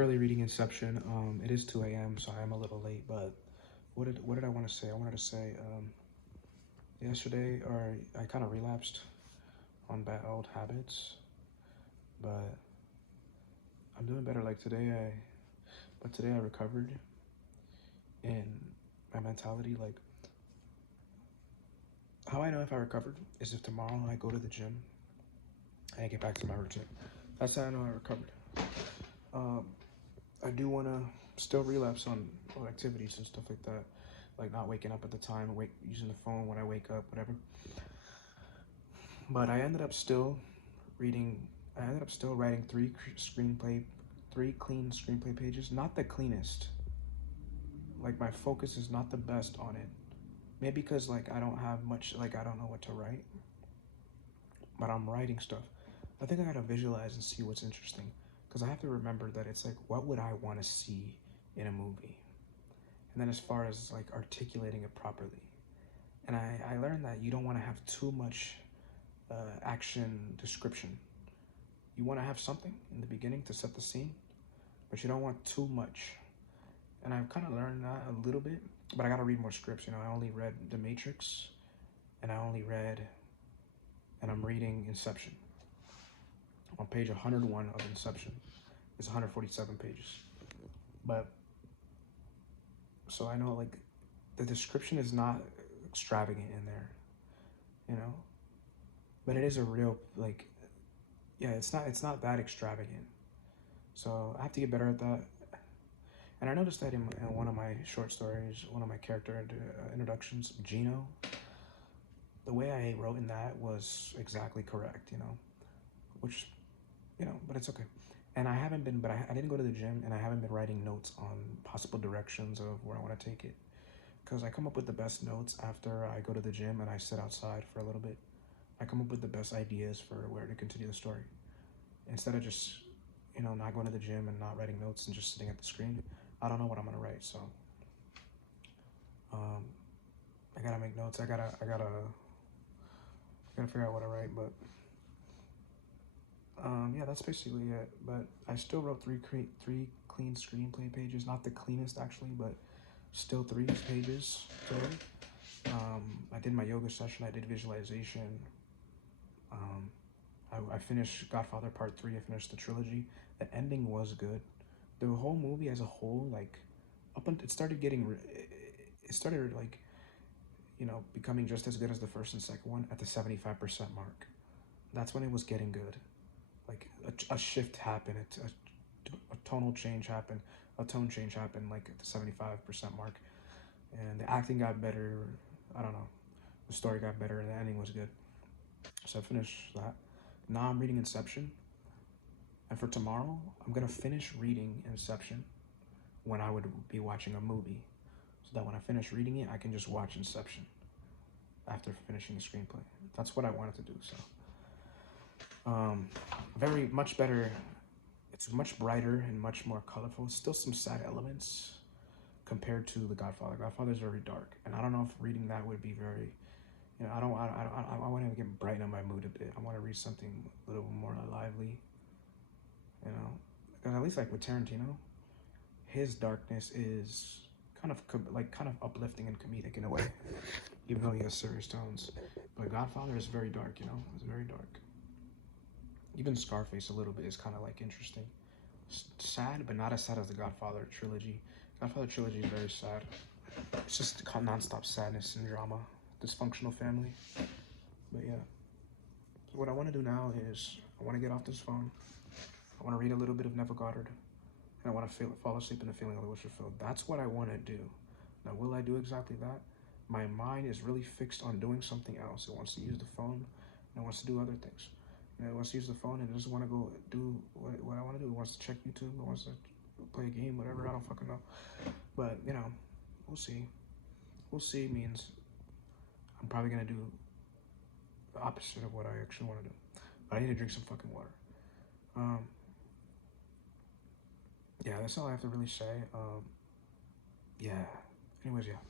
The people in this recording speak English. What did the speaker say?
currently reading Inception. It is 2 a.m., so I am a little late, but what did I want to say? I wanted to say yesterday, or I kind of relapsed on bad old habits, but I'm doing better. Like today I recovered, and my mentality, like how I know if I recovered is if tomorrow I go to the gym and I get back to my routine. That's how I know I recovered. Um, I do want to still relapse on activities and stuff like that, like not waking up at the time, using the phone when I wake up, whatever. But I ended up still reading. I ended up still writing three clean screenplay pages. Not the cleanest. Like my focus is not the best on it. Maybe because like I don't have much. Like I don't know what to write, but I'm writing stuff. I think I gotta visualize and see what's interesting, because I have to remember that it's like, what would I want to see in a movie? And then as far as like articulating it properly, and I learned that you don't want to have too much action description. You want to have something in the beginning to set the scene, but you don't want too much. And I've kind of learned that a little bit, but I got to read more scripts. I only read The Matrix, and I'm reading Inception. On page 101 of Inception. It's 147 pages. But, so I know like the description is not extravagant in there, but it is a real, like, yeah, it's not that extravagant. So I have to get better at that. And I noticed that in one of my short stories, one of my character introductions, Gino, the way I wrote in that was exactly correct, which, but it's okay. And I haven't been, but I didn't go to the gym, and I haven't been writing notes on possible directions of where I want to take it. Because I come up with the best notes after I go to the gym and I sit outside for a little bit. I come up with the best ideas for where to continue the story. Instead of just, not going to the gym and not writing notes and just sitting at the screen, I don't know what I'm gonna write. So, I gotta make notes. I gotta figure out what I write. But, yeah, that's basically it. But I still wrote three clean screenplay pages. Not the cleanest actually, but still 3 pages today. I did my yoga session. I did visualization. I finished Godfather Part 3. I finished the trilogy. The ending was good. The whole movie as a whole, like, it started like, becoming just as good as the first and second one at the 75% mark. That's when it was getting good. Like, a shift happened. A tonal change happened. A tone change happened, like, at the 75% mark. And the acting got better. I don't know. The story got better, and the ending was good. So I finished that. Now I'm reading Inception. And for tomorrow, I'm going to finish reading Inception when I would be watching a movie. So that when I finish reading it, I can just watch Inception after finishing the screenplay. That's what I wanted to do. So, very much better. It's much brighter and much more colorful. Still some sad elements compared to The Godfather. Godfather is very dark. And I don't know if reading that would be very, I want to brighten up my mood a bit. I want to read something a little more lively. Because at least like with Tarantino, his darkness is kind of uplifting and comedic in a way, even though he has serious tones. But Godfather is very dark, it's very dark. Even Scarface a little bit is kind of like interesting. Sad, but not as sad as the Godfather trilogy. Godfather trilogy is very sad. It's just non-stop sadness and drama. Dysfunctional family. But yeah. So what I want to do now is I want to get off this phone. I want to read a little bit of Neville Goddard, and I want to fall asleep in the feeling of the Wilshire. That's what I want to do. Now, will I do exactly that? My mind is really fixed on doing something else. It wants to use the phone, and it wants to do other things. It wants to use the phone and it doesn't want to go do what I want to do. It wants to check YouTube. It wants to play a game, whatever. I don't fucking know. But, we'll see. We'll see means I'm probably going to do the opposite of what I actually want to do. But I need to drink some fucking water. Yeah, that's all I have to really say. Yeah. Anyways, yeah.